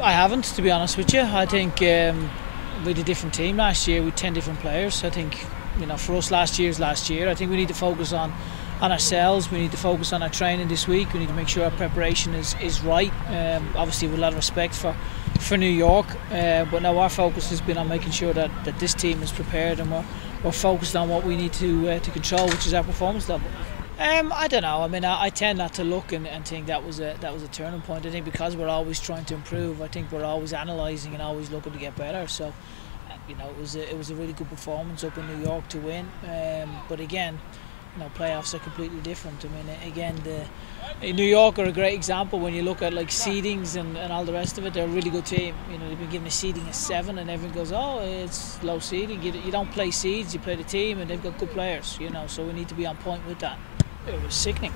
I haven't, to be honest with you. I think we had a different team last year with 10 different players. I think, for us, last year's last year. I think we need to focus on ourselves. We need to focus on our training this week. We need to make sure our preparation is right. Obviously with a lot of respect for New York, but now our focus has been on making sure that this team is prepared, and we're focused on what we need to control, which is our performance level. I don't know. I mean, I tend not to look and think that was a turning point. I think because we're always trying to improve. I think we're always analysing and always looking to get better. So, it was a really good performance up in New York to win. But again, playoffs are completely different. I mean, again, New York are a great example when you look at like seedings and all the rest of it. They're a really good team. They've been given a seeding of 7, and everyone goes, "Oh, it's low seeding." You don't play seeds, you play the team, and they've got good players. So we need to be on point with that. It was sickening.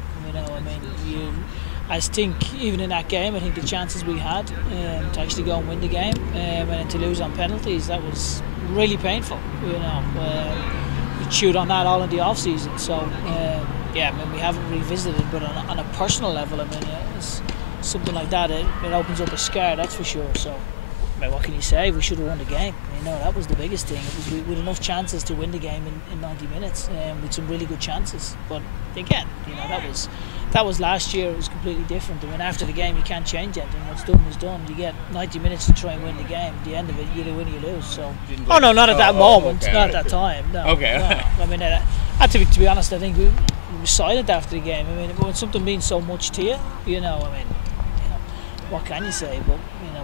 I think even in that game, I think the chances we had to actually go and win the game and then to lose on penalties, that was really painful. We chewed on that all in the off season. So we haven't revisited, but on a personal level, it's something like that. It opens up a scar, that's for sure. So. What can you say? We should have won the game. That was the biggest thing. It was we had enough chances to win the game in 90 minutes, with some really good chances. But again, that was last year. It was completely different. After the game, you can't change anything. What's done was done. You get 90 minutes to try and win the game. At the end of it, you either win or you lose. So, no, not at that moment, not at that time. No, okay. No. To be honest, I think we were silent after the game. When something means so much to you, what can you say? But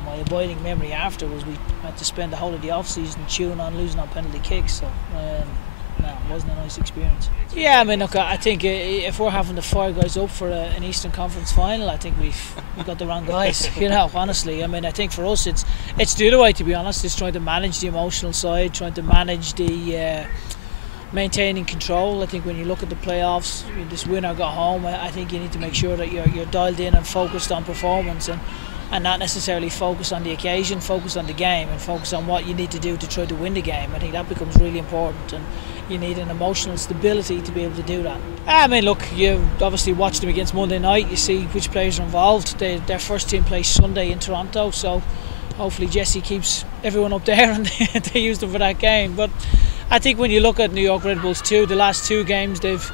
my abiding memory after was we had to spend the whole of the off season chewing on losing on penalty kicks. So no, it wasn't a nice experience. Yeah, look, I think if we're having to fire guys up for an Eastern Conference final, I think we've got the wrong guys. Honestly, I think for us it's the other way, to be honest. It's trying to manage the emotional side, trying to manage the maintaining control. I think when you look at the playoffs, this winner got home. I think you need to make sure that you're dialed in and focused on performance and not necessarily focus on the occasion, focus on the game and focus on what you need to do to try to win the game. I think that becomes really important, and you need an emotional stability to be able to do that. Look, you obviously watch them against Monday night, you see which players are involved. Their first team plays Sunday in Toronto, so hopefully Jesse keeps everyone up there and they use them for that game. But I think when you look at New York Red Bulls too, the last 2 games they've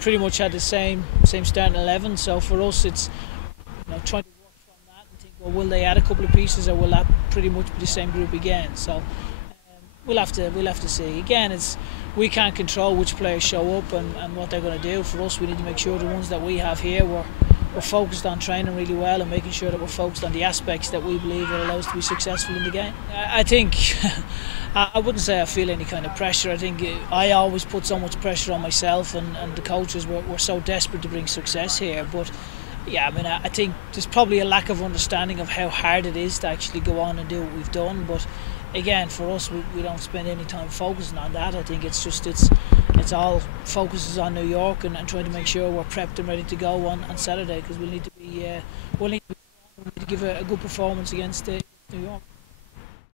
pretty much had the same starting 11. So for us, it's trying to work from that and think, well, will they add a couple of pieces, or will that pretty much be the same group again? So we'll have to see. Again, we can't control which players show up and what they're going to do. For us, we need to make sure the ones that we have here we're focused on training really well and making sure that we're focused on the aspects that we believe will allow us to be successful in the game. I think I wouldn't say I feel any kind of pressure. I think I always put so much pressure on myself and the coaches. We're so desperate to bring success here, but yeah, I think there's probably a lack of understanding of how hard it is to actually go on and do what we've done. But again, for us, we don't spend any time focusing on that. I think it's all focuses on New York and trying to make sure we're prepped and ready to go on Saturday, because we'll need to be we need to give a good performance against New York.